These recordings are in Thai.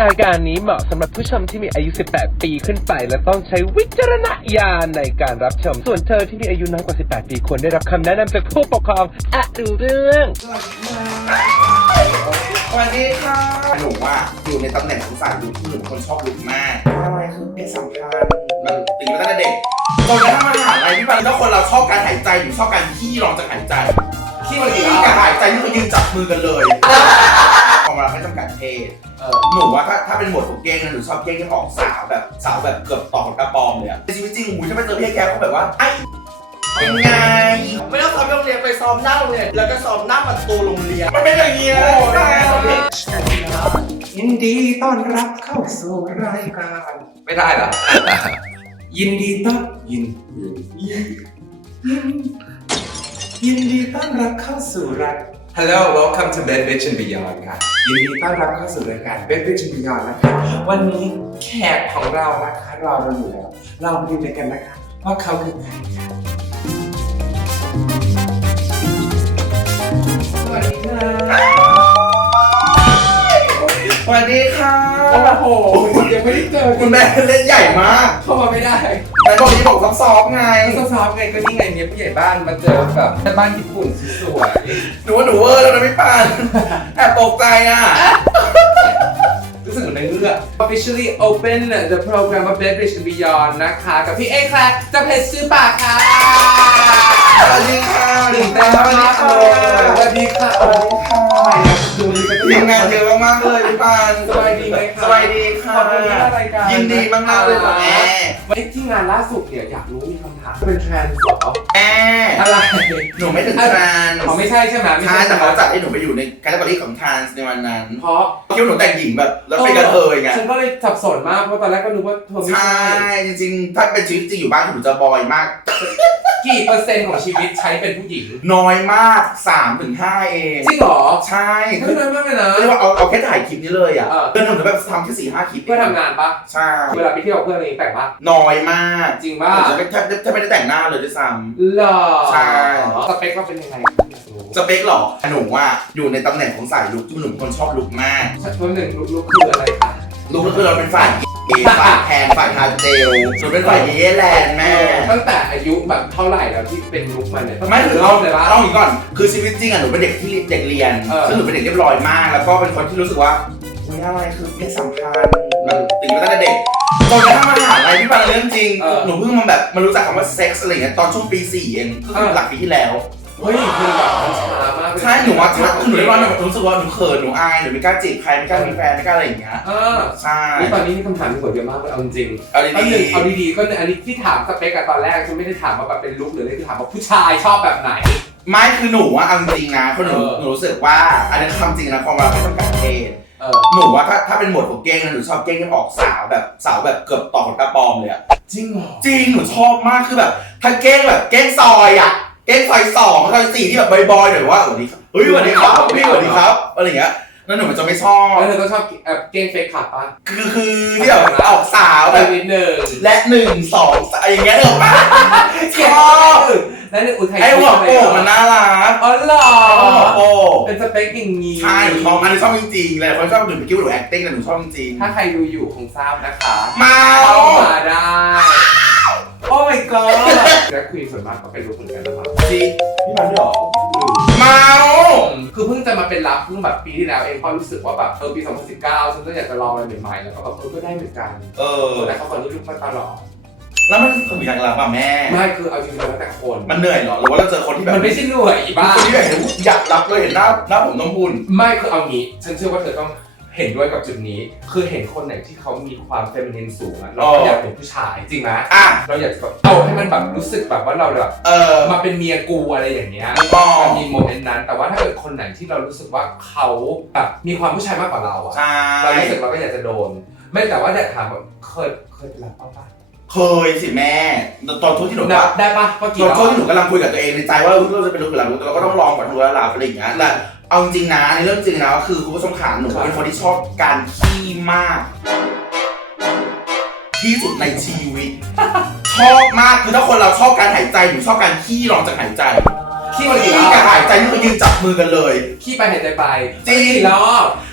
รายการนี้เหมาะสำหรับผู้ชมที่มีอายุ 18 ปีขึ้นไปและต้องใช้วิจารณญาณในการรับชมส่วนเธอที่มีอายุน้อยกว่า 18 ปีควรได้รับคำแนะนำจากผู้ปกครองดูเรื่อง สวัสดีค่ะหนูว่าอยู่ในตำแหน่งของสายลุกที่หนูเป็นคนชอบลุกมากอะไรคือเพศสัมพันธ์มันติดมาตั้งแต่เด็กจนกระทั่งมาหาลัยที่มันแล้วคนเราชอบการหายใจหนูชอบการขี้รองจากหายใจขี้กับหายใจนี่คือยืนจับมือกันเลยของเราไม่จำกัดเพศหนูว่าถ้าเป็นหมวดของเก้งนะหนูชอบเก้งที่ออกสาวแบบเกือบต่อของกระปอมเลยอะในชีวิตจริงหนูถ้าไปเจอพี่แกก็แบบว่าไอ้เป็นไงไม่ต้องซ้อมโรงเรียนไปซ้อมหน้าโรงเรียนแล้วก็ซ้อมหน้าประตูโรงเรียนมันเป็นอย่างนี้เลยยินดีต้อนรับเข้าสู่รายการไม่ได้เหรอยินดีต้อนรับเข้าสู่ราย Hello welcome to Bed Bitch and Beyond ค่ะยินดีต้อนรับเข้าสู่รายการ Bed Bitch and Beyond นะคะวันนี้แขกของเรานะคะรอเราอยู่แล้วเรามาดูกันนะคะว่าเขาคือใครค่ะสวัสดีค่ะ สวัสดีค่ะ โอ้โหยังไม่ได้เจอ คุณแม่เล่นใหญ่มาก เข้ามาไม่ได้ แต่บอกนี้บอกซอฟๆไง ซอฟๆไงก็นี่ไงเนี่ยผู้ใหญ่บ้านมาเจอแบบแม่บ้านญี่ปุ่นสวย หนูว่าหนูเวอร์แล้วนะพี่ปานแอบตกใจอ่ะ รู้สึกเหมือนในเรื่อง Officially open the program of Bed Bitch and Beyond นะคะกับพี่เอแคลร์จะเพชรชื่อปากค่ะ สวัสดีค่ะ ตื่นเต้นมากเลยสวัสดีค่ะทีมงานเยอะมากๆเลยพี่ปาน สบายดีไหมคะ สบายดีค่ะ ขอบคุณที่มารายการ ยินดีมากๆเลยค่ะแม่ วันนี้ที่งานล่าสุดเนี่ยอยากรู้มีคำถามเป็นแทรนส์เหรอ แม่ อะไร หนูไม่ถึงทรานส์ เขาไม่ใช่ใช่ไหม ใช่แต่เขาจัดให้หนูไปอยู่ในแคตตาล็อของทรานส์ในวันนั้น เพราะ คิดว่าหนูแต่งหญิงแบบแล้วเป็นกระเทยไง ฉันก็เลยสับสนมากเพราะตอนแรกก็นึกว่าเธอไม่ ใช่ ใช่ จริงๆถ้าเป็นชีวิตจริงอยู่บ้านหนูจะบอยมาก กี่เปอร์เซ็นต์ของชีวิตใช้เป็นผู้หญิง น้อยมาก 3-5 เอง จริงเหรอ ใช่ ไม่น้อยมากเลยนะ เรียกว่าเอาแค่ถ่ายคลิปนี้เลยอ่ะ เออ เดินหนูจะแบบทำแค่4-5 คลิป เพื่อทำงานปะ ใช่ เวลาไปเที่ยวกับเพื่อนอะไรอย่างงี้แต่งปะ น้อยมาก จริงปะ หนูจะแทบไม่ได้แต่งหน้าเลยด้วยซ้ หรอ ใช่ สเปคเราเป็นยังไง ำสเปคหรอหนูว่าอยู่ในตำแหน่งของสายลุกที่หนูเป็นคนชอบลุกมาก ตัวหนึ่งลุกคืออะไรคะ ลุกก็คือเราเป็นฝ่ายฝ่ายแทนฝ่ายทาเจลหนูเป็นฝ่ายเย่แลนด์แม่ ตั้งแต่อายุแบบเท่าไหร่แล้วที่เป็นลุกมันเนี่ย ไม่ถึง เล่าเลยปะ เล่าอีกก่อนคือชีวิตจริงอ่ะหนูเป็นเด็กที่เด็กเรียนซึ่งหนูเป็นเด็กเรียบร้อยมาก แล้วก็เป็นคนที่รู้สึกว่าอุ๊ยอะไรคือเพศสัมพันธ์มันติดมาตั้งแต่เด็กจนกระทั่งมาหาลัยที่เป็นเรื่องจริงหนูเพิ่งมารู้จักคำว่าเซ็กส์อะไรเงี้ยตอนช่วงปี 4 เองก็คือหลักปีที่แล้ว เฮ้ยคือแบบมันช้ามาก ใช่หนูว่าคือหนูได้ร้อนหนูรู้สึกว่าหนูเขินหนูอายหนูไม่กล้าจีบใครไม่กล้ามีแฟนไม่กล้าอะไรอย่างเงี้ยใช่ นี่ตอนนี้มีคำถามที่หัวเยอะมากเลยเอาจริง เอา อันห ดี นึ่งเอาดีๆก็อันนี้ที่ถามสเปกอะตอนแรกฉันไม่ได้ถามว่าแบบเป็นลุกหรืออะไรคือถามว่าผู้ชายชอบแบบไหน ๆไม่คือหนูว่าเอาจริงนะเพราะหนูรู้สึกว่าอันนี้ความจริงนะความเราไม่ต้องการเพศหนูว่าถ้าเป็นหมวดของเก้งนะหนูชอบเก้งที่ออกสาวแบบเกือบต่อของกระปอมเลยอะ จริงเหรอ จริงหนูชอบมากคือแบบถ้าเก้งแบบเก้งซอยอะเก้งซอย2ซอย4ที่แบบบอยๆหน่อยว่าสวัสดีครับเฮ้ยสวัสดีครับพี่สวัสดีครับอะไรอย่างเงี้ยแล้วหนูมันจะไม่ชอบ แล้วเธอก็ชอบเกงเฟกขับปะ คือที่แบบออกสาว ไป แบบ นิดนึง และ1 2อะไรอย่างเงี้ยเหรอปะชอบ แล้วเนี่ยอุทัย ไอ้หัวโป่งมันน่ารัก อ๋อเหรอ หัวโป่ง เป็นสเปคอย่างนี้ ใช่หนูชอบอันนี้ชอบจริงๆเลยคนชอบหนูไปคิดว่าหนู acting แต่หนูชอบจริง ถ้าใครดูอยู่คงทราบนะคะ มา เข้ามาได้โอ้ my god และคุยส่วนมากก็เป็นลุกเหมือนกันนะครับ จริงพี่มันเหรอเมา คือเพิ่งจะมาเป็นรับเพิ่งแบบปีที่แล้วเองเพราะรู้สึกว่าแบบปี 2019ฉันก็อยากจะลองอะไรใหม่ๆแล้วก็แบบก็ได้เหมือนกันแต่เขาคนนี้ลุกมาตลอด แล้วมันคือมีทางลับป่ะแม่ ไม่คือเอาจริงๆแล้วแต่คน มันเหนื่อยเหรอหรือว่าเราเจอคนที่แบบ มันไม่ใช่เหนื่อยอีบ้า คนที่แบบอยากรับเลยเห็นหน้าผมต้องพูน ไม่คือเอางี้ฉันเชื่อว่าเธอต้องเห็นด้วยกับจุดนี้คือเห็นคนไหนที่เขามีความเฟมินินสูงอะเราก็อยากเป็นผู้ชายจริงไหม อ่ะ เราอยากจะแบบเอาให้มันแบบรู้สึกแบบว่าเราแบบมาเป็นเมียกูอะไรอย่างเงี้ยมันมีโมเมนต์นั้นแต่ว่าถ้าเกิดคนไหนที่เรารู้สึกว่าเขาแบบมีความผู้ชายมากกว่าเราอะ ใช่ เรารู้สึกเราก็อยากจะโดนไม่แต่ว่าอยากถามแบบเคยเป็นรับป่ะ เคยสิแม่ตอนที่หนูว่า ได้ป่ะเมื่อกี้ ตอนที่หนูกำลังคุยกับตัวเองในใจว่าเราจะเป็นลูกหรือหลานลูกแต่เราก็ต้องลองก่อนทุกระดับอะไรอย่างเงี้ยแต่เอาจริงนะในเรื่องจริงนะก็คือคุณผู้ชมขาหนูเป็นคนที่ชอบการขี้มาก ที่สุดในชีวิต ชอบมากคือถ้าคนเราชอบการหายใจหนูชอบการขี้รองจากหายใจขี้กับหายใจนี่คือยืนจับมือกันเลย ขี้ไปหายใจไป จริง แล้ว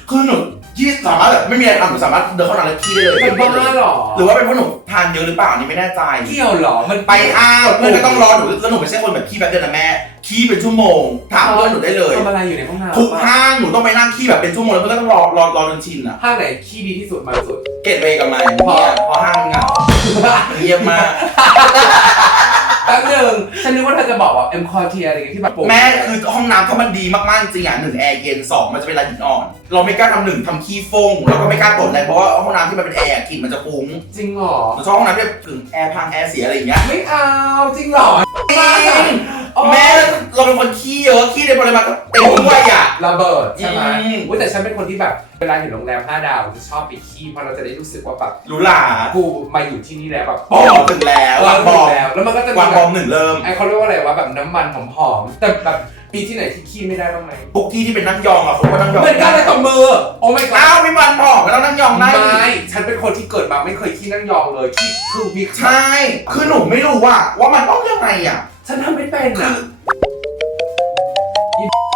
คือหนู ที่สามารถแบบไม่มีอะไรทำหนูสามารถเดินเข้าห้องน้ำแล้วขี้ได้เลย เป็นบ้าหรอ หรือว่าเป็นเพราะหนูทานเยอะหรือเปล่าอันนี่ไม่แน่ใจ เกี่ยวหรอมันไปห้างเพื่อนก็ต้องรอหนูแล้วหนูไม่ใช่คนแบบขี้แบบเดียวนะแม่ขี้เป็นชั่วโมงถามเพื่อนหนูได้เลย ทำอะไรอยู่ในห้องน้ำ ทุกห้างหนูต้องไปนั่งขี้แบบเป็นชั่วโมงแล้วเพื่อนก็ต้องรอจนชินอ่ะ ห้างไหนขี้ดีที่สุดมาสุด เกตเวย์กับไมค์เพราะห้างมันเหงาเงียบมาก แป๊บนึงฉันนึกว่าเธอจะบอกว่าเอ็มคอร์เทียอะไรอย่างเงี้ยที่แบบ แม่คือห้องน้ำถ้ามันดีมากๆจริงอ่ะ1แอร์เย็น2มันจะเป็นลายหินอ่อนเราไม่กล้าทำ1ทำขี้ฟงแล้วก็ไม่กล้ากดเลยเพราะว่าห้องน้ำที่มันเป็นแอร์กลิ่นมันจะฟุ้ง จริงเหรอ หนูชอบห้องน้ำที่ถึงแอร์พังแอร์เสียอะไรอย่างเงี้ย ไม่เอาจริงเหรอ จริงแม่เราเป็นคนขี้เยอะขี้ในปริมาณเต็มถ้วยอ่ะ ระเบิดใช่ไหม อืม อุ๊ยแต่ฉันเป็นคนที่แบบเวลาอยู่โรงแรม5 ดาวจะชอบไปขี้เพราะเราจะได้รู้สึกว่าแบบ หรูหรา กูมาอยู่ที่นี่แล้วแบบ อ๋อถึงแล้ว วาว าง ง บบ อ อก ม แล้วมันก็จะ วางบอม1เริ่ม ไอ้เขาเรียกว่าอะไรวะแบบน้ำมันหอมๆแต่แบบมีที่ไหนที่ขี้ไม่ได้บ้างไหม ทุกที่ที่เป็นนั่งยองอ่ะผมก็นั่งยอง เหมือนกันเลยตบมือโอ้ไม่ก็ อ้าวพี่วันบอกก็ต้องนั่งยองได้ ไม่ฉันเป็นคนที่เกิดมาไม่เคยขี้นั่งยองเลยขี้คือมี ใช่คือหนูไม่รู้ว่ามันต้องยังไงอ่ะ ฉันทำไม่เป็นอ่ะ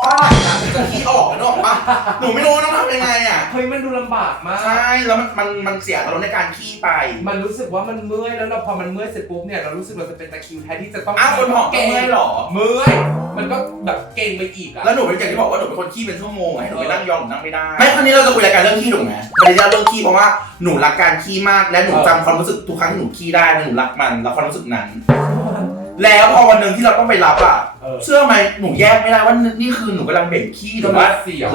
ป้านะจะขี้ออกนึกออกปะหนูไม่รู้ว่าต้องทำยังไงอ่ะ เฮ้ยมันดูลำบากมาก ใช่แล้วมันเสียอารมณ์ในการขี้ไป มันรู้สึกว่ามันเมื่อยแล้วเราพอมันเมื่อยเสร็จปุ๊บเนี่ยเรารู้สึกเราจะเป็นตะคริวแทนที่จะต้อง อ้าวคนหอมก็เมื่อยเหรอ เมื่อยมันก็แบบเก่งไปอีกอ่ะ แล้วหนูเป็นอย่างที่บอกว่าหนูเป็นคนขี้เป็นชั่วโมงให้หนูไปนั่งยองหนูนั่งไม่ได้ไม่ครั้งนี้เราจะคุยรายการเรื่องขี้ถูกไหมไม่ได้เรื่องขี้เพราะว่าหนูรักการขี้มากและหนูจำความรู้สึกทุกครั้งที่หนูขี้ได้หนูรักมันแล้วความรู้สึกนั้น แล้วพอวันหนึ่งที่เราต้องไปรับอ่ะเชื่อไหมหนูแยกไม่ได้ว่านี่คือหนูกำลังเบ่งขี้หรือ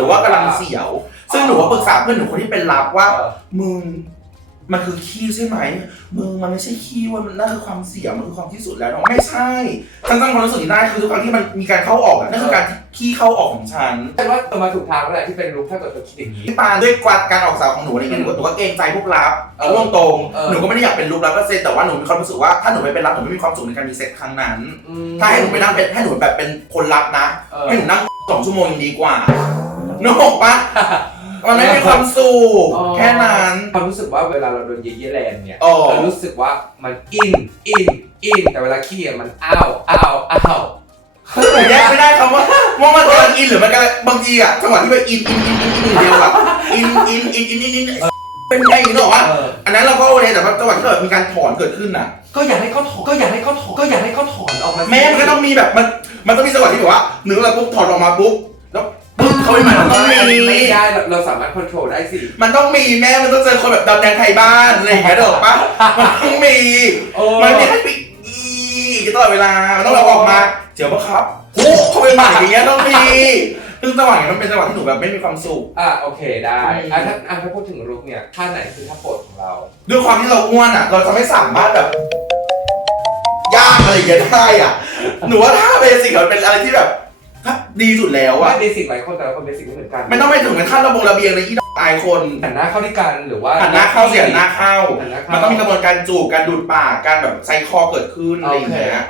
ว่ากำลังเสียว ซึ่งหนูก็ปรึกษาเพื่อนหนูคนที่เป็นรับว่ามึงมันคือขี้ใช่ไหมมึงมันไม่ใช่ขี้ว่ามันนั่นคือความเสียวมันคือความที่สุดแล้วไม่ใช่ฉันตั้งความรู้สึกนี้ได้คือทุกครั้งที่มันมีการเข้าออกนั่นคือการขี้เข้าออกของฉัน แต่ว่าเธอมาถูกทางแล้วแหละที่เป็นลุคถ้าเกิดเธอคิดอย่างนี้ พี่ปานด้วยการออกสาวของหนูอะไรเงี้ยหนูก็เกรงใจพวกรับเอาตรงๆหนูก็ไม่ได้อยากเป็นลุครับก็เซ็ตแต่ว่าหนูมีความรู้สึกว่าถ้าหนูไม่เป็นรับหนูไม่มีความสุขในการมีเซ็ตครั้งนั้น ถ้าให้หนูไปนั่งเป็นให้หนูแบบเป็นคนรับนะให้หนูนั่ง2 ชั่วโมงยังดีกว่านึกออกปะมันไม่มีความสุขแค่นั้น ความรู้สึกว่าเวลาเราโดนเยแลนเนี่ย อ๋อ เรารู้สึกว่ามันอินแต่เวลาขี้อ่ะมันอ้าวหนูแยกไม่ได้คำว่ามันกำลังอินหรือมันกำลังบางทีอะจังหวะที่ไปอินเดียวอะอินเป็นไงอย่างนี้หรอวะอันนั้นเราก็โอเคแต่ว่าจังหวะที่เกิดมีการถอนเกิดขึ้นอะ ก็อยากให้เขาถอนออกมา แม่มันก็ต้องมีแบบมันต้องมีจังหวะที่แบบว่าเนื้อเราปุ๊บถอนออกมาปุ๊บแล้วปุ๊บเขาไม่หมายมันต้องมี ไม่ได้เราสามารถควบคุมได้สิ มันต้องมีแม่มันต้องเจอคนแบบดำแดงไทยบ้านอะไรอย่างเงี้ยเด้อปะมันต้องมีมันไม่ให้ปิดตลอดเวลามันต้องเราออกมาเจียวปะครับโอ้เขาไปใหม่อย่างเงี้ยต้องมีซึ่งจังหวะนี้มันเป็นจังหวะที่หนูแบบไม่มีความสุข โอเคได้ถ้าพูดถึงลุคเนี่ยท่าไหนคือท่าโปรดของเรา ด้วยความที่เราอ้วนอ่ะเราจะไม่สามารถแบบยากอะไรอย่างเงี้ยได้อ่ะหนูว่าท่าเบสิกมันเป็นอะไรที่แบบดีสุดแล้วอ่ะ เบสิกหลายคนแต่ละคนเบสิกไม่เหมือนกัน ไม่ต้องไปถึงกับขั้นระเบียงเลยที่อายคน หันหน้าเข้าที่กันหรือว่า หันหน้าเข้าเสียงหน้าเข้ามันต้องมีกระบวนการจูบการดูดปากการแบบไซคอเกิดขึ้นอะไรอย่างเงี้ย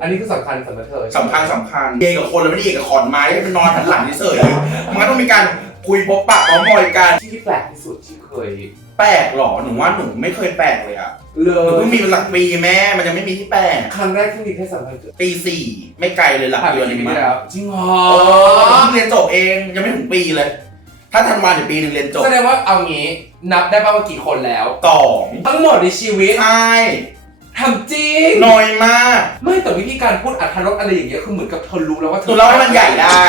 อันนี้คือสำคัญสำหรับเธอ สำคัญเองกับคนแล้วไม่ได้เองกับขอนไม้ที่เป็นนอนหันหลังเฉยมันก็ต้องมีการคุยพบปะเมาท์มอยกัน ที่แปลกที่สุดที่เคย แปลกหรอหนูว่าหนูไม่เคยแปลกเลยอ่ะ เล หนู ย เพิ่งมีเป็นหลักปีแม่มันยังไม่มีที่แปลก ครั้งแรกที่มีเพศสัมพันธ์ ปี 4ไม่ไกลเลยหลัก ผ่าน เดื ไป อน กี่ นึง ปี มา แล้วจริงเหรอ เพิ่งเรียนจบเองยังไม่ถึงปีเลย ถ้าธันวาเดี๋ยวปีนึงเรียนจบ แสดงว่าเอางี้นับได้ป่าวว่ากี่คนแล้ว 2 ทั้งหมดในชีวิต ใช่ ทำจริง น้อยมาก ไม่แต่วิธีการพูดอรรถรสอะไรอย่างเงี้ยคือเหมือนกับเธอรู้แล้วว่า หนูเล่าให้มันใหญ่ได้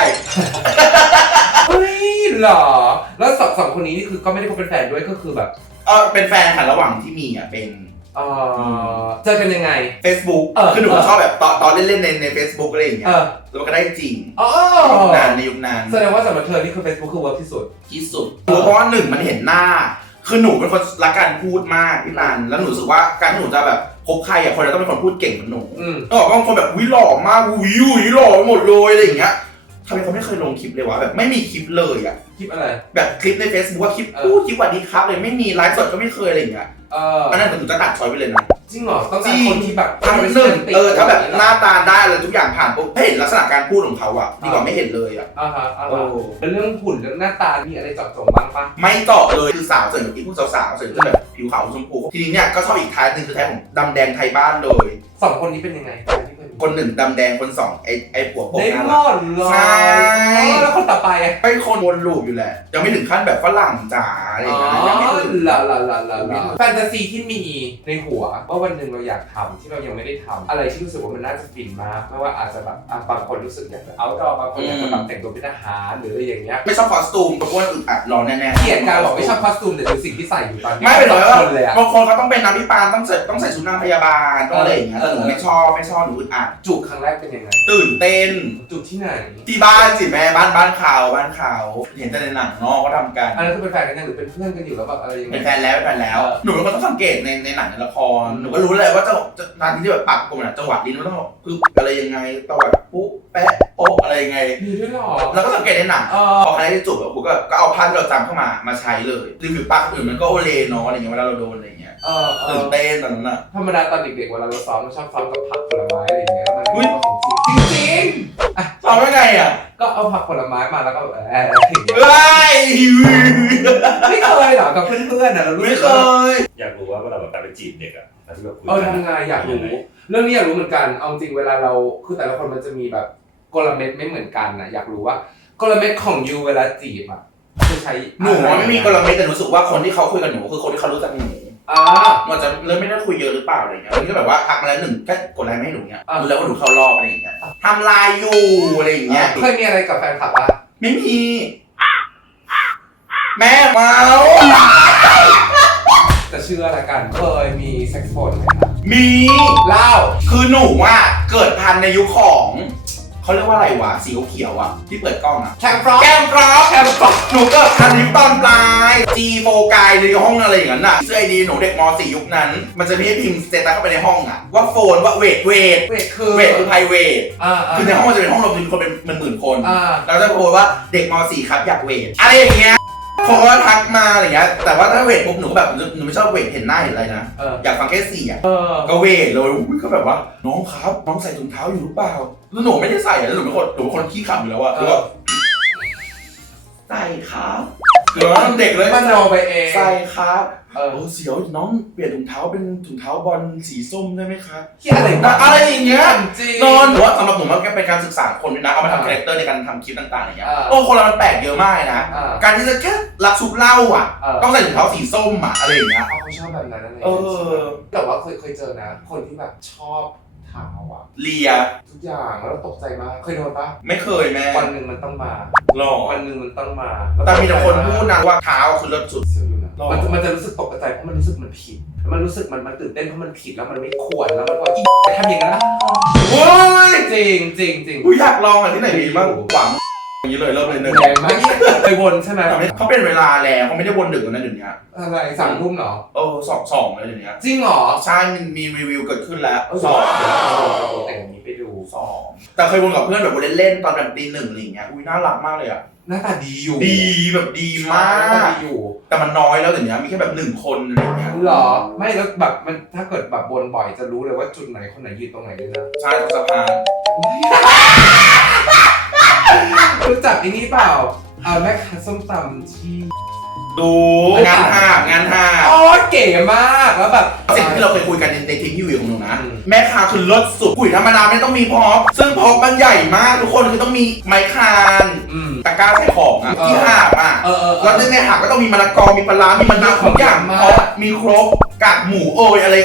เฮ้ยเหรอแล้วสองคนนี้นี่คือก็ไม่ได้คบเป็นแฟนด้วยก็คือแบบ เป็นแฟนค่ะระหว่างที่มีอ่ะเป็น เจอกันยังไง Facebook คือหนูชอบแบบตอนเล่นใน Facebook อะไรอย่างเงี้ยแล้วมันก็ได้จริงในยุคนั้น แสดงว่าสำหรับเธอนี่คือ Facebook คือเวิร์กที่สุดเพราะว่า1มันเห็นหน้าคือหนูเป็นคนรักการพูดมากพี่ปานแล้วหนูรู้สึกว่าการที่หนูจะแบบคบใครอ่ะคนจะต้องเป็นคนพูดเก่งเหมือนหนูต้องบอกว่าบางคนแบบหล่อมากหล่อหมดเลยอะไรอย่างเงี้ยทำไมเขาไม่เคยลงคลิปเลยวะแบบไม่มีคลิปเลยอ่ะ คลิปอะไรแบบคลิปใน Facebook ว่าคลิปพูดคลิปวันนี้ครับเลยไม่มีไลฟ์สดก็ไม่เคยอะไรอย่างเงี้ยอันนั้นหนูจะตัดช้อยไปเลยนะ จริงเหรอต้องการคนที่แบบทั้งถ้าแบบหน้าตาได้เลยทุกอย่างผ่านปุ๊บเห็นลักษณะการพูดของเขาอ่ะดีกว่าไม่เห็นเลยอ่ะเป็นเรื่องหุ่นเรื่องหน้าตามีอะไรเจาะจงบ้างปะไม่เจาะเลยคือสาวส่วนใหญ่ที่พวกสาวส่วนใหญ่จะแบบผิวขาวชมพูทีนี้เนี่ยก็ชอบอีกท้ายนึงคือท้ายของดำแดงไทยบ้านเลย2 คนนี้เป็นยังไงที่เคยมี คนหนึ่งดำแดงคนสองไอ้ผัวโป๊ก ได้ น่า หม รัก ดเลย ใช่ แล้วคนต่อไปอ่ะ ไอ้คนวนลูปอยู่แหละยังไม่ถึงขั้นแบบฝรั่งจ๋าอะไรอย่างเงี้ยยังไม่ถึง ละแฟนตาซีที่มีในหัวว่าวันหนึ่งเราอยากทำที่เรายังไม่ได้ทำอะไรที่รู้สึกว่ามันน่าจะฟินมากไม่ว่าอาจจะแบบบางคนรู้สึกอยากจะเอาดอบางคนอยากจะแบบแต่งตัวเป็นทหารหรืออะไรอย่างเงี้ย ไม่ชอบคอสตูมเพราะว่าอึดอัดร้อนแน่ๆ เกลียดการบอกไม่ชอบคอสตูมแต่ดูสิ่งที่ใส่อยู่ตอนนี้ ไม่เป็นไรว่า คนเลยอะ บางคนเขาต้องเป็นน้ำพิปานต้องใส่ชุดนางพยาบาลต้องอะไรอย่างเงี้ยแต่หนูไม่ชอบหนูอึดอัด จูบครั้งแรกเป็นยังไง ตื่นเต้น จูบที่ไหน ที่บ้านสิแม่บ้านเขาเห็นแต่ในหนังเนอกเขาทำกัน อันนั้นคือเป็นแฟนกันยังหรือเป็นเพื่อนกันอยู่แล้วแบบอะไรยังไง เป็นแฟนแล้วหนูเป็นคนต้องสังเกตในหนังในละครหนูก็รู้เลยว่าตอนที่แบบปักกลมจังหวะลิ้นมันต้องปึ๊บอะไรยังไงตวัดปุ๊บแปะโป๊ะอะไรยังไง มีด้วยหรอ แล้วก็สังเกตในหนังพอใครได้จูบกูก็เอาภาพที่เราจำเข้ามาใช้เลยริมฝีปากอื่นมันก็โอเลเนาะอะไรเงี้ยเวลาเราโดนอะไรเงี้ยตื่นเต้นตอนนั้นอะ ธรรมดาตอนเด็กๆเวลาเราซ้อมเราชอบซ้อมกับผักผลไม้อะไรอย่างเงี้ยมันเป็นของจริงๆอ่ะ ซ้อมยังไงอะ ก็เอาผักผลไม้มาแล้วก็อย่างเงี้ย เฮ้ย ไม่เคยหรอกับเพื่อนๆอ่ะเรารู้ ไม่ สึก เค ว่าย อยากรู้ว่าเวลาแบบการไปจีบเด็กอะแล้วที่แบบคุย ทำไงอยากรู้เรื่องนี้อยากรู้เหมือนกันเอาจริงเวลาเราคือแต่ละคนมันจะมีแบบกลเม็ดไม่เหมือนกันนะอยากรู้ว่ากลเม็ดของยูเวลาจีบอ่ะจะใช้ หนูไม่มีกลเม็ดแต่รู้สึกว่าคนที่เขาคุยกับหนูคือคนที่เขารู้จักหนูมันจะเริ่มไม่ได้คุยเยอะหรือเปล่าอะไรเงี้ยมันก็แบบว่าทักมาแล้วหนึ่งแค่กดไลน์ให้หนูเงี้ยรู้แล้วว่าหนูเข้ารอบอะไรอย่างเงี้ยทำลายอยู่อะไรอย่างเงี้ย เคยมีอะไรกับแฟนคลับป่ะ ไม่มีแม่เมา จะเชื่อละกันเคยมีเซ็กซ์โฟนไหมครับ มี เล่า คือหนูว่าเกิดทันในยุคของเขาเรียกว่าอะไรวะสีเขียวๆอ่ะที่เปิดกล้องอ่ะ แคมฟรอก แก้มกรอบหนูเกิดทันยุคตอนปลายจีโฟกายในห้องอะไรอย่างนั้นน่ะเสื้อไอดีหนูเด็กม .4 ยุคนั้นมันจะมีให้พิมพ์สเตตัสเข้าไปในห้องอ่ะว่าโฟนว่าเวท เวทคือ ไพรเวทคือในห้องมันจะเป็นห้องรวมคนเป็นหมื่นคนแล้วจะโพสว่าเด็กม .4 ครับอยากเวทอะไรอย่างเงี้ยคนก็ทักมาอะไรเงี้ยแต่ว่าถ้าเวทปุ๊บหนูแบบหนูไม่ชอบเวทเห็นหน้าเห็นอะไรนะอยากฟังแค่เสียงก็เวทเลยก็แบบว่าน้องครับน้องใส่ถุงเท้าอยู่หรือเปล่าแล้วหนูไม่ได้ใส่แล้วหนูเป็นคนขี้ขำอยู่แล้วอะแล้วก็ใส่ครับหรือว่าเด็กเลย มันโนไปเอง ใส่ครับเสียวน้องเปลี่ยนถุงเท้าเป็นถุงเท้าบอลสีส้มได้ไหมคะ อะไร อย่างเงี้ย จริง นอนหรือว่าสำหรับผมมันเป็นการศึกษาคนด้วยนะเอามาทำคาแรคเตอร์ในการทำคลิปต่างๆอย่างเงี้ยคนเรามันแปลกเยอะมากนะการที่จะแค่รักซุปเหล้าอ่ะต้องใส่ถุงเท้าสีส้มอ่ะอะไรอย่างเงี้ย เขาชอบแบบนั้นเลยแต่ว่าเคยเจอนะคนที่แบบชอบเท้าอ่ะ เลีย ทุกอย่างแล้วตกใจมากเคยโดนปะ ไม่เคยแม่ วันหนึ่งมันต้องมา หรอ วันหนึ่งมันต้องมา แต่มีแต่คนพูดนะว่าเท้าคือเลิศสุด มันจะรู้สึกตกใจเพราะมันรู้สึกมันผิดมันรู้สึกมันตื่นเต้นเพราะมันผิดแล้วมันไม่ควรแล้วมันก็ทำอย่างนั้น โอ้ย จริง กูอยากลองอ่ะที่ไหนดีบ้างหวังอย่างนี้เลยเริ่มเลยหนึ่ง แรงมากไปวนใช่ไหม เขาเป็นเวลาแล้วเขาไม่ได้วนดึกแล้วนะเดี๋ยวนี้ อะไร3 ทุ่มเหรอ สองเลยเดี๋ยวนี้ จริงเหรอ ใช่มีรีวิวเกิดขึ้นแล้ว สอง 2 แต่งนี้ไปดู แต่เคยวนกับเพื่อนแบบเล่นๆตอนแบบตี 1อะไรอย่างเงี้ยอุ้ยน่ารักมากเลยอ่ะ หน้าตาดีอยู่ ดีแบบดีมาก ดีอยู่ แต่มันน้อยแล้วเดี๋ยวนี้มีแค่แบบ1 คนอะไรอย่างเงี้ย หรอไม่แล้วแบบมันถ้าเกิดแบบวนบ่อยจะรู้เลยว่าจุดไหนคนไหนยืนตรงไหนด้วยนะ ใช่สะพาน รู้จักไอ้นี่เปล่าแม่ค้าส้มตำที่ ดูงานห้า อ๋อเก๋มากแล้วแบบ สิ่งที่เราเคยคุยกันในทีมที่วิวของหนูนะแม่ค้าคือเลิศสุดกุ๋ยธรรมดาไม่ต้องมีพร็อพซึ่งพร็อพมันใหญ่มากทุกคนคือต้องมีไม้คานตะกร้าใส่ของอ่ะที่หาบอ่ะแล้วในหาบก็ต้องมีมะละกอมีปลาร้ามีมันาวทุกอย่างพร็อพมีครบกากหมูอะไร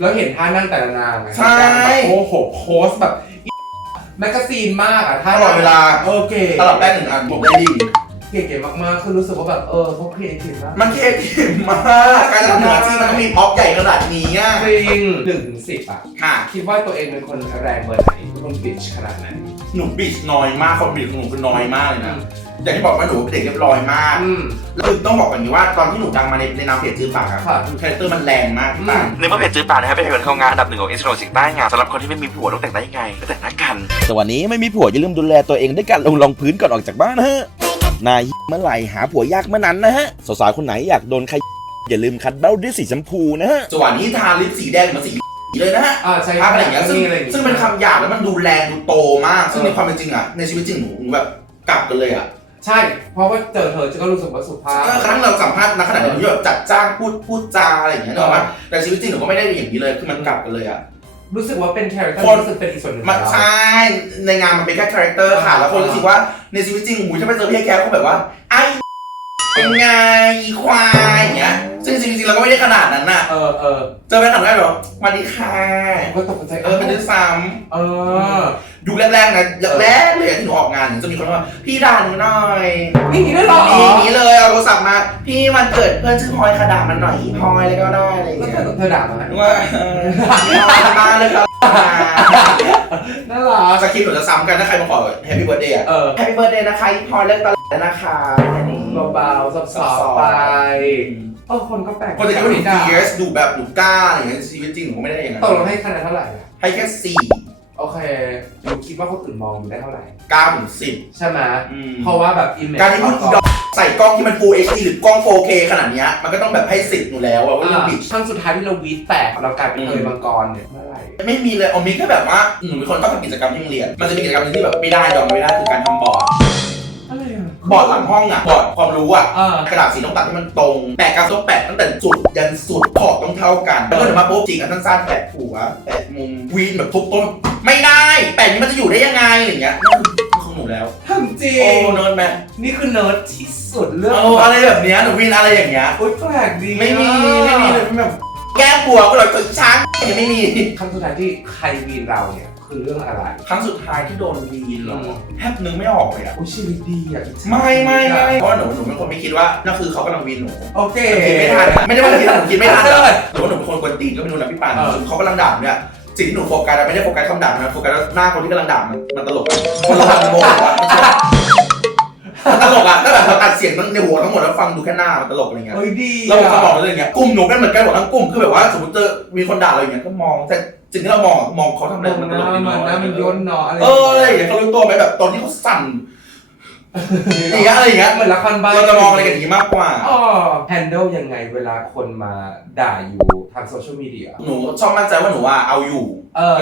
แล้วเห็นท่านั่งแต่ละนางไง ใช่ โอ้โหโพสแบบแมกกาซีนมากอ่ะท่า ตลอดเวลา โอเค ตลับแป้ง1 อันผมได้ดี เก๋ๆมากๆคือรู้สึกว่าแบบเขาครีเอทีฟมาก มันเท่มากการทำงานที่มันต้องมีพร็อพใหญ่ขนาดนี้อ่ะ จริง1-10อ่ะ ค่ะ คิดว่าตัวเองเป็นคนแรงเบอร์ไหนคนบิชขนาดไหน หนูบิชน้อยมากความบิชของหนูคือน้อยมากเลยนะอย่างที่บอกว่าหนูเป็นเด็กเรียบร้อยมากแล้วคือต้องบอกแบบนี้ว่าตอนที่หนูดังมาในนามเพจจื้อปากอะคาแรคเตอร์มันแรงมากพี่ปาก ในเมื่อเพจจื้อปากนะครับเป็นเพจเข้างานอันดับ 1ของอินสโตรสิกใต้งานสำหรับคนที่ไม่มีผัวต้องแต่งได้ยังไงก็แต่งหน้ากัน แต่วันนี้ไม่มีผัวอย่าลืมดูแลตัวเองด้วยการลงพื้นก่อนออกจากบ้านนะฮะนายเมื่อไหร่หาผัวยากเมื่อนั้นนะฮะสาวๆคนไหนอยากโดนใครอย่าลืมคัดเบ้าด้วยสีชมพูนะฮะ ส่วนนี้ทาลิปสีแดงเหมือนสีเลยนะฮะ ใช่ ภาพอะไรอย่างเงี้ยซึ่งเป็นคำหยาบแล้วมันดูแรงดูโตมากซึ่งในความเป็นจริงอะในชีวิตจริงหนูแบบกลับกันเลยอะ ใช่เพราะว่าเจอเธอจะก็รู้สึกว่าสุภาพ ครั้งเราสัมภาษณ์นักขนาดนี้แบบจัดจ้างพูดจาอะไรอย่างเงี้ยเนอะว่าแต่ชีวิตจริงหนูก็ไม่ได้อย่างนี้เลยคือมันกลับกันเลยอะ รู้สึกว่าเป็นคาแรคเตอร์ คน รู้สึกเป็นอีกส่วนหนึ่ง มันใช่ในงานมันเป็นแค่คาแรคเตอร์ค่ะ แล้วคนรู้สึกว่าในชีวิตจริงหูถ้าไปเจอพี่แกก็แบบว่าไอ้เป็นไงควายอย่างเงี้ยซึ่งจริงๆเราก็ไม่ได้ขนาดนั้นน่ะเจอไปขนาดนั้นหรอสวัสดีค่ะ ก็ตกใจ เป็นด้วยซ้ำดูแรกๆนะแรกเลยที่หนูออกงานจะมีคนว่าพี่ด่าหนูหน่อย นี่ได้หรอ อย่างนี้เลยเอาโทรศัพท์มาพี่วันเกิดเพื่อนชื่อพลอยค่ะด่ามันหน่อยพลอยอะไรก็ได้อะไรอย่าง แล้ว เงี้ย เธอด่ามาไหม ว่ามาเลยครับ น่ารัก สคริปต์หนูจะซ้ำกันถ้าใครมาขอแฮปปี้เบิร์ดเดย์แฮปปี้เบิร์ดเดย์นะคะพลอยเลิกตลอดแล้วนะคะแค่นี้ เบาๆซอฟๆไปคนก็แปลก คนจะคิดว่าหนูเฟียสดูแบบหนูกล้าอะไรอย่างเงี้ยชีวิตจริงหนูก็ไม่ได้อย่างนั้น ตกลงให้คะแนนเท่าไหร่ ให้แค่ โอเคหนูคิดว่าคนอื่นมองได้เท่าไหร่ 4 9 ถึง 10 ใช่ไหมเพราะว่าแบบอิมเมจ การที่พูดดอกใส่กล้องที่มัน Full HD หรือกล้อง 4K ขนาดเนี้ยมันก็ต้องแบบให้10หนูแล้วอะว่าเรื่องบิด ครั้งสุดท้ายที่เราวีดแตกเรากลายเป็นเอยมังกรเนี่ยเมื่อไหร่ ไม่มีเลยมีแค่แบบว่าหนูเป็นคนชอบทำกิจกรรมที่โรงเรียนมันจะมีกิจกรรมที่แบบไม่ได้ยอมไม่ได้คือการทำบอร์ด อะไรอ่ะ บอร์ดหลังห้องอ่ะบอร์ดความรู้อ่ะ อ่าก ระดาษสีต้องตัดให้มันตรงแปะกาวต้องแปะตั้งแต่จุดยันสุดขอบต้องเท่ากันแล้วก็เดี๋ยวมาปุ๊บจิกกันสั้นๆแปะหัวแปะมุมวีนแบบทุบต้นไม่ได้แปะนี้มันจะอยู่ได้ยังไงอะไรอย่างเงี้ยนั่นคือของหนูแล้ว ทำจริง โอ้เนิร์ดไหม นี่คือเนิร์ดที่สุดเรื่อง อะไรแบบเนี้ยหนูวีนอะไรอย่างเงี้ย อุ๊ยแปลกดี ไม่มีเลยแบบแก้บัวก็เลยตึกช้างยังไม่มี ครั้งสุดท้ายที่ใครวีนเราเนี่ยคือเรื่องอะไร ครั้งสุดท้ายที่โดนวีนเหรอแทบนึกไม่ออกเลยอ่ะ อุ๊ยชีวิตดีอ่ะ ไม่เพราะว่าหนูเป็นคนไม่คิดว่านั่นคือเขากำลังวีนหนู โอเค คิดไม่ทันไม่ได้ว่าหนูคิดไม่ทันหรือว่าหนูเป็นคนกวนตีนก็ไม่รู้นะพี่ปานเขากำลังด่าเนี่ยสิ่งที่หนูโฟกัสไม่ได้โฟกัสคำด่านะโฟกัสหน้าคนที่กำลังด่ามันตลกคนเราโมโหอ่ะตลกอ่ะถ้าแบบเราตัดเสียงในหัวทั้งหมดแล้วฟังดูแค่หน้ามันตลกอะไรเงี้ย เฮ้ยดี เราสมองอะไรอย่างเงี้ยกลุ่มหนูเป็นเหมือนกันหมดทั้งกลุ่มคือแบบว่าสมมติเจอมีคนด่าเราอย่างเงี้ยก็มองแต่สิ่งที่เรามองเขาทำอะไรมันตลกดีเนาะ มันย่นเนาะอะไร อะไรอย่างเงี้ยเขารู้ตัวไหมแบบตอนที่เขาสั่นอย่างเงี้ยอะไรอย่างเงี้ย เหมือนละครใบ เราจะมองอะไรกันอย่างงี้มากกว่า แฮนเดิลยังไงเวลาคนมาด่าอยู่ทางโซเชียลมีเดีย หนูชอบมั่นใจว่าหนูว่าเอาอยู่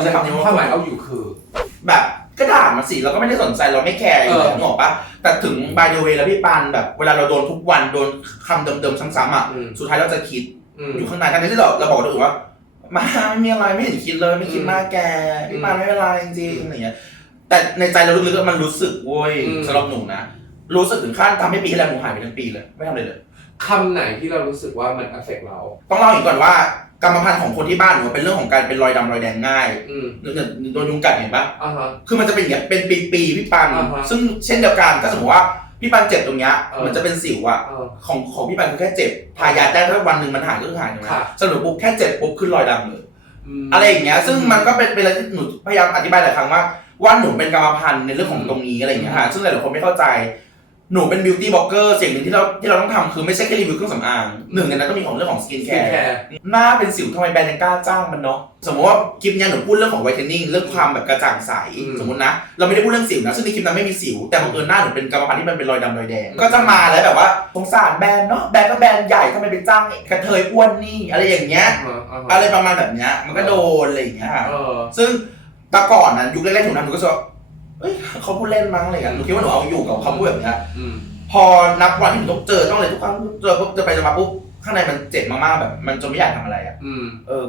จะทำยังไงความหมายเอาอยู่คือ แบบก็ด่ามันสิเราก็ไม่ได้สนใจเราไม่แคร์อยู่แล้วนึกออกปะแต่ถึง by the way แล้วพี่ปานแบบเวลาเราโดนทุกวันโดนคำเดิมๆซ้ำๆอ่ะสุดท้ายเราจะคิดอยู่ข้างในทั้งที่เราบอกกับตัวเองว่ามาไม่มีอะไรไม่เห็นคิดเลยไม่คิดมากแกพี่ปานไม่เป็นไรจริงๆอะไรเงี้ยแต่ในใจเราลึกๆมันรู้สึกเว้ยสำหรับหนูนะรู้สึกถึงขั้นทำให้ปีที่แล้วหนูหายไปทั้งปีเลยไม่ทำเลยเลย คำไหนที่เรารู้สึกว่ามัน affect เรา ต้องเล่าอีกก่อนว่ากรรมพันธุ์ของคนที่บ้านหนูเป็นเรื่องของการเป็นรอยดำรอยแดงง่ายโดนยุงกัดเห็นปะคือมันจะเป็นอย่างเงี้ยเป็นปีๆพี่ปันซึ่งเช่นเดียวกันถ้าสมมติว่าพี่ปันเจ็บตรงเนี้ยมันจะเป็นสิวอะของพี่ปันคือแค่เจ็บทายาได้ถ้าวันหนึ่งมันหายก็คือหายใช่ไหมสรุปปุ๊บแค่เจ็บปุ๊บขึ้นรอยดำเลยอะไรอย่างเงี้ยซึ่งมันก็เป็นอะไรที่หนูพยายามอธิบายหลายครั้งว่าหนูเป็นกรรมพันธุ์ในเรื่องของตรงนี้อะไรอย่างเงี้ยค่ะซึ่งหลายๆคนไม่เข้าใจหนูเป็นบิวตี้บล็อกเกอร์สิ่งหนึ่งที่เราต้องทำคือไม่ใช่แค่รีวิวเครื่องสำอางหนึ่งในนั้นต้องมีของเรื่องของสกินแคร์หน้าเป็นสิวทำไมแบรนด์ยังกล้าจ้างมันเนาะสมมติว่าคลิปนี้หนูพูดเรื่องของไวท์เทนนิ่งเรื่องความแบบกระจ่างใสสมมตินะเราไม่ได้พูดเรื่องสิวนะซึ่งในคลิปนั้นไม่มีสิวแต่บังเอิญหน้าหนูเป็นกรรมพันธุ์ที่มันเป็นรอยดำรอยแดงก็จะมาแล้วแบบว่าสงสารแบรนด์เนาะแบรนด์ก็แบรนด์ใหญ่ทำไมไปจ้างกระเทยอ้วนนี่อะไรอย่างเงี้ยอะไรประมาณแบบเนี้ยมันก็โดนอะไรอย่างเงี้ยซึ่งแต่ก่อนนั้นยุคแรกๆหนูทำหนูก็จะเอ้ยเขาพูดเล่นมั้งอะไรอย่างเงี้ยหนูคิดว่าหนูเอาอยู่กับเขาพูดแบบเนี้ยพอนับวันที่หนูต้องเจอต้องอะไรทุกครั้งเจอปุ๊บจะไปจะมาปุ๊บข้างในมันเจ็บมากๆแบบมันจนไม่อยากทำอะไรอ่ะ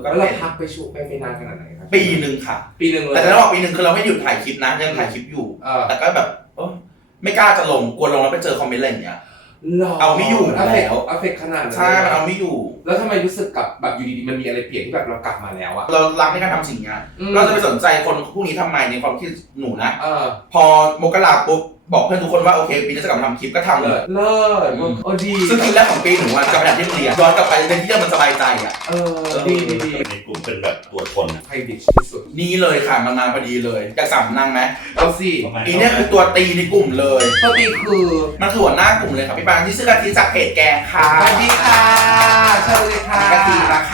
ก็ แล้วเราพักไปชุบไปนานขนาดไหนครับ ปีนึงค่ะ ปีนึงเลยแต่ในระหว่างปีนึงคือเราไม่หยุดถ่ายคลิปนะยังถ่ายคลิปอยู่แต่ก็แบบไม่กล้าจะลงกลัวลงแล้วไปเจอคอมเมนต์อะไรอย่างเงี้ยเอาไม่อยู่แล้วอัฟเฟกขนาดนั้น ใช่มันเอาไม่อยู่แล้วทำไมรู้สึกกับแบบอยู่ดีๆมันมีอะไรเปลี่ยนที่แบบเรากลับมาแล้วอะเรารักในการทำสิ่งนี้เราจะไปสนใจคนพวกนี้ทำไมในความคิดหนูนะพอมกราปุ๊บบอกเพื่อนทุกคนว่าโอเคปีนี้จะกลับมาทำคลิปก็ทำเลยเลิศดีซึ่งคลิปแรกของปีหนูจะไปทำที่โรงเรียนย้อนกลับไปเป็นที่มันสบายใจอ่ะดีในกลุ่มเป็นแบบตัวทนใครดิชที่สุดนี่เลยค่ะมันมาพอดีเลยอยากสั่งนั่งไหมเอาสิอีเนี่ยคือตัวตีในกลุ่มเลยตัวตีคือมันคือหัวหน้ากลุ่มเลยครับพี่ปานที่ชื่อกะทิจากเพจแกงค่ะสวัสดีค่ะเชิญเลยค่ะกะทินะค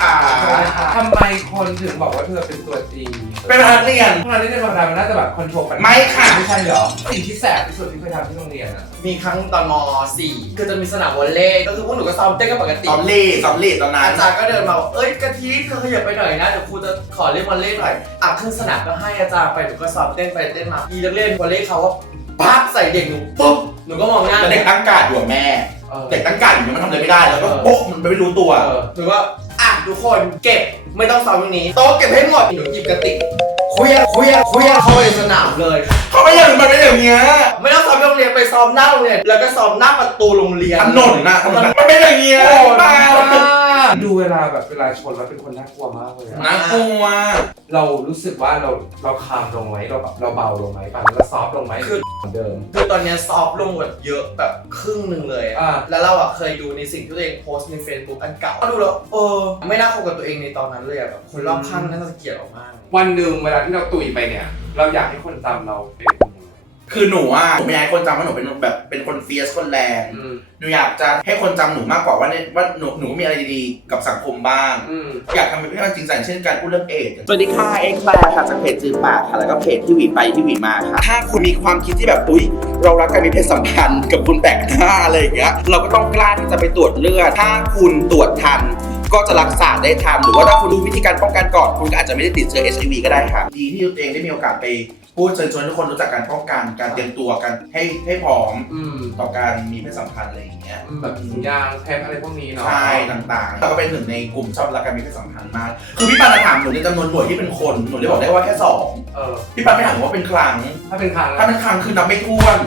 ะทำไมคนถึงบอกว่าเธอเป็นตัวตีเป็นพนักเรียนพนักเรียนธรรมดามันน่าจะแบบคอนโทรลกันไม่ค่ะไม่ใช่เหรอสิ่งที่แสบที่สุดที่เคยทำที่โรงเรียนอะมีครั้งตอนม.4 คือจะมีสนามวอลเลย์ก็คือพวกหนูก็ซ้อมเต้นกันปกติซ้อมเล่ตอนนั้นอาจารย์ก็เดินมาบอกเอ้ยกะทิเธอขยับไปหน่อยนะเดี๋ยวครูจะขอเล่นวอลเลย์หน่อยครึ่งสนามก็ให้อาจารย์ไปหนูก็ซ้อมเต้นไปเต้นมาอีนักเล่นวอลเลย์เขาก็ปั๊บใส่เด็กหนูปุ๊บหนูก็มองหน้าเด็กตั้งการ์ดอยู่แม่เด็กตั้งการ์ดอยู่มันทำอะไรไม่ได้แล้วก็โป๊ะมันไม่รู้ตัวหนูว่า ทุกคนเก็บไม่ต้องซ้อมตรงนี้โต๊ะเก็บให้หมดหนูหยิบกระติกคุยเข้าไปในสนามเลย เขาไม่อยากมันเป็นอย่างเงี้ย ไม่ต้องซ้อมโรงเรียนไปซ้อมหน้าโรงเรียนแล้วก็ซ้อมหน้าประตูโรงเรียน ถนนนะมันเป็นอย่างเงี้ย โอ้ เปล่า ดูเวลาแบบเวลาชนแล้วเป็นคนน่ากลัวมากเลยอะ น่ากลัว เรารู้สึกว่าเราคามลงไหมเราแบบเราเบาลงไหมตอนนี้เราซอฟต์ลงไหมคือเหมือนเดิม คือตอนเนี้ยซอฟต์ลงแบบเยอะแบบครึ่งหนึ่งเลยอะ อ่า แล้วเราเคยดูในสิ่งที่ตัวเองโพสต์ใน Facebook อันเก่าก็ดูแล้วไม่น่าคบกับตัวเองในตอนนั้นเลยอะแบบคนรอบข้างน่าจะเกลียดเรามาก วันหนึ่งเวลาที่เราตุยไปเนี่ย เราอยากให้คนจำเราเป็นยังไง คือหนูไม่อยากให้คนจำว่าหนูเป็นแบบเป็นคนเฟียสคนแรง หนูอยากจะให้คนจำหนูมากกว่าว่าเนี่ยว่าหนูมีอะไรดีๆกับสังคมบ้าง อยากทำให้มันจริงจังเช่นการพูดเรื่องเอดส์ สวัสดีค่ะเอ็กซ์แบร์ค่ะจากเพจจือปากค่ะแล้วก็เพจที่หวีไปที่หวีมาค่ะ ถ้าคุณมีความคิดที่แบบอุ๊ยเรารักกันมีเพศสัมพันธ์กับคนแปลกหน้าอะไรอย่างเงี้ยเราก็ต้องกล้าที่จะไปตรวจเลือดถ้าคุณตรวจทันก็จะรักษาได้ทันหรือว่าถ้าคุณรู้วิธีการป้องกันก่อนคุณก็อาจจะไม่ได้ติดเชื้อ HIV ก็ได้ค่ะดีที่ตัวเองได้มีโอกาสไปพูดเชิญชวนทุกคนรู้จักการป้องกันการเตรียมตัวกันให้พร้อมต่อการมีเพศสัมพันธ์อะไรอย่างเงี้ย แบบถุงยางแพมอะไรพวกนี้เนาะ ใช่ต่างๆแล้วก็เป็นหนึ่งในกลุ่มชอบรักการมีเพศสัมพันธ์มากคือพี่ปานถามหนูในจำนวนหน่วยที่เป็นคนหนูเลยบอกได้ว่าแค่2พี่ปานไม่ถามหนูว่าเป็นครั้ง ถ้าเป็นครั้ง ถ้าเป็นครั้งคือนับไม่ถ้วน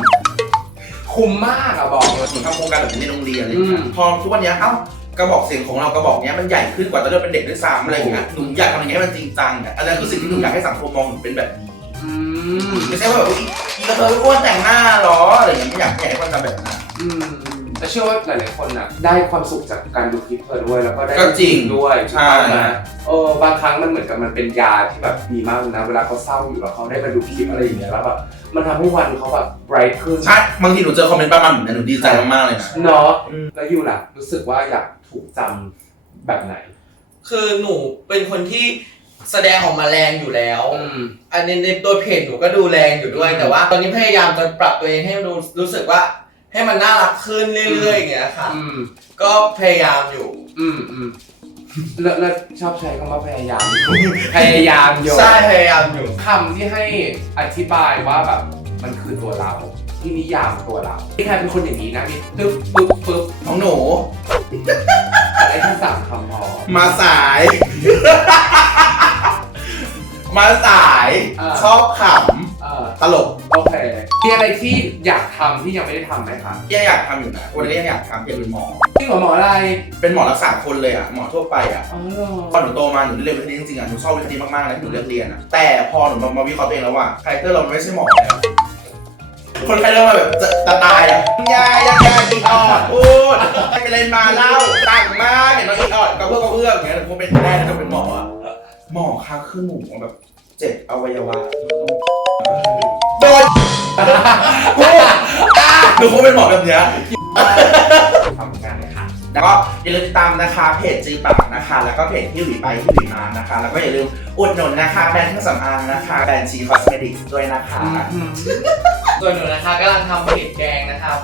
คุ้มมากอะบอกเลย หนูทำโครงการแบบนี้ในโรงเรียนอะไรอย่างเงี้ยพอทุกวันนี้กระบอกเสียงของเรากระบอกเนี้ยมันใหญ่ขึ้นกว่าตอนเราเป็นเด็กด้วยซ้ำอะไรอย่างเงี้ยหนูอยากทำอย่างเงี้ยให้มันจริงจังอ่ะอันนั้นคือสิ่งที่หนูอยากให้สังคมมองหนูเป็นแบบนี้ไม่ใช่ว่าแบบอีกระเทยอ้วนแต่งหน้าหรออะไรอย่างเงี้ยไม่อยากให้คนทำแบบนั้น แต่เชื่อว่าหลายๆคนน่ะได้ความสุขจากการดูคลิปเธอด้วยแล้วก็ได้ ก็จริง ด้วย ใช่ นะบางครั้งมันเหมือนกับมันเป็นยาที่แบบดีมากนะเวลาเขาเศร้าอยู่แล้วเขาได้มาดูคลิปอะไรอย่างเงี้ยแล้วแบบมันทำให้วันเขาแบบ bright ขึ้น ใช่บางทีหนูเจอคอมเมนต์ประมาณนั้นหนูดีใจมากๆเลยนะ เนาะแล้วยูล่ะรู้สึกว่าอยากถูกจำแบบไหน คือหนูเป็นคนที่แสดงออกมาแรงอยู่แล้วอันนี้ในตัวเพจหนูก็ดูแรงอยู่ด้วยแต่ว่าตอนนี้พยายามจะปรับตัวเองให้รู้สึกว่าให้มันน่ารักขึ้นเรื่อยๆอย่างเงี้ยค่ะก็พยายามอยู่แล้วชอบใช้คำว่าพยายาม พยายามอยู่ ใช่พยายามอยู่ คำที่ให้อธิบายว่าแบบมันคือตัวเราที่นิยามตัวเราที่ใครเป็นคนอย่างนี้นะมีปึ๊บ ของหนู ได้แค่3 คำพอ มาสาย มาสายชอบขำตลก โอเคมีอะไรที่อยากทำที่ยังไม่ได้ทำไหมคะ ยังอยากทำอยู่นะวันนี้ยังอยากทำอยากเป็นหมอ จริงเหรอหมออะไร เป็นหมอรักษาคนเลยอ่ะหมอทั่วไปอ่ะ อ๋อเหรอ พอหนูโตมาหนูเรียนวิทยาจริงๆอ่ะหนูชอบวิทยามากๆนะที่หนูเลือกเรียนอ่ะแต่พอหนูมาวิเคราะห์ตัวเองแล้วว่าคาแรคเตอร์เราไม่ใช่หมอแล้วคนใครเริ่มมาแบบจะตายอ่ะยายอีออดพูดไปเล่นมาเล่าต่างมากเห็นน้องอีออดกับเพื่อนอย่างเงี้ยผมเป็นแม่ต้องเป็นหมออ่ะหมอคะคือหนูแบบเจ็บอวัยวะโดนพูดหนูคงเป็นหมอแบบเนี้ย ทำงานเลยค่ะ แล้วก็อย่าลืมติดตามนะคะเพจจีปากนะคะแล้วก็เพจที่หวีไปที่หวีมานะคะแล้วก็อย่าลืมอุดหนุนนะคะแบรนด์เครื่องสำอางนะคะแบรนด์ชีคอสเมติกส์ด้วยนะคะ ส่วนหนูนะคะกำลังทำเพจแกงนะครับ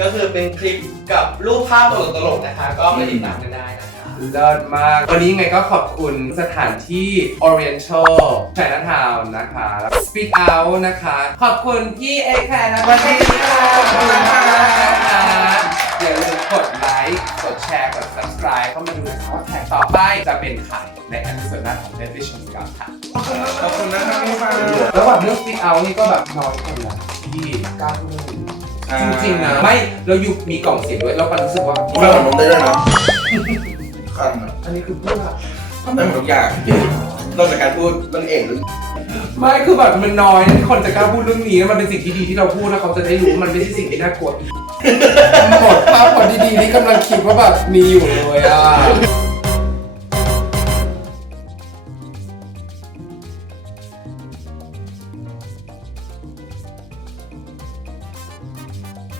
ก็คือเป็นคลิปกับรูปภาพตลกๆนะคะก็ไปติดตามกันได้นะคะ เลิศมาก วันนี้ยังไงก็ขอบคุณสถานที่ Oriental Chinatown นะคะแล้ว Speak Out นะคะ ขอบคุณพี่เอแคร์นะคะวันนี้ค่ะขอบคุณมากนะคะอย่าลืมกดไลค์กดแชร์กด subscribe เข้ามาดูนะคะว่าแขกต่อไปจะเป็นใครในเอพิโซดหน้าของ Netflix ชมกันค่ะ ขอบคุณนะคะพี่ฟ้า ระหว่างเรื่อง Speak Out นี่ก็แบบน้อยคนนะที่กล้าพูดเรื่องนี้จริงๆนะไม่เราอยู่มีกล่องเสียงด้วยแล้วปันรู้สึกว่า เพื่อนผมได้ด้วยนะคันอ่ะ อันนี้คือเพื่อ ทำได้หมดทุกอย่างนอกจากการพูดเรื่องเอกหรือ ไม่คือแบบมันน้อยนะที่คนจะกล้าพูดเรื่องนี้แล้วมันเป็นสิ่งที่ดีที่เราพูดแล้วเขาจะได้รู้ว่ามันไม่ใช่สิ่งที่น่ากลัวหมดภาพพอดีๆที่กำลังคิดว่าแบบมีอยู่เลยอ่ะ